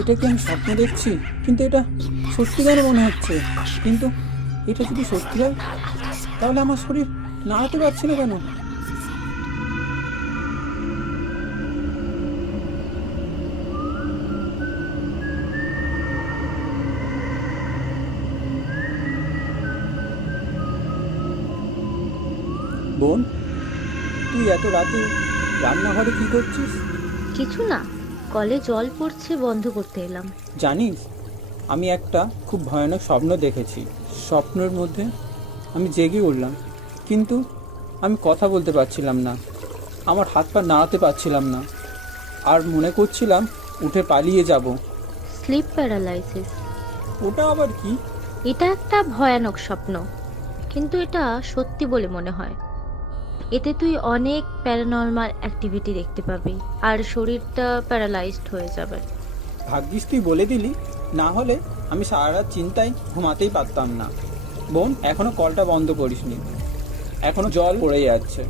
এটা কি আমি স্বপ্ন দেখছি? কিন্তু এটা সত্যিকার মনে হচ্ছে। কিন্তু এটা যদি সত্যি হয় তাহলে আমার শরীর নাড়াতে পারছি না কেন? বোন, তুই এত রাতে রান্নাঘরে কি করছিস? কিছু না, কলে জল পড়ছে, বন্ধ করতে এলাম। জানিস, আমি একটা খুব ভয়ানক স্বপ্ন দেখেছি। স্বপ্নের মধ্যে আমি জেগে উঠলাম, কিন্তু আমি কথা বলতে পারছিলাম না, আমার হাত পা নাড়াতে পারছিলাম না, আর মনে করছিলাম উঠে পালিয়ে যাব। Slip paralysis. ওটা আবার কি? এটা একটা ভয়ানক স্বপ্ন, কিন্তু এটা সত্যি বলে মনে হয়। এতে তুই অনেক প্যারানর্মাল অ্যাক্টিভিটি দেখতে পাবি, আর শরীরটা প্যারালাইজড হয়ে যাবে। ভাগ্যিস তুই বলে দিলি, না হলে আমি সারা রাত চিন্তায় ঘুমাতেই পারতাম না। বোন, এখনো কলটা বন্ধ করিসনি, এখনো জল পড়ে যাচ্ছে।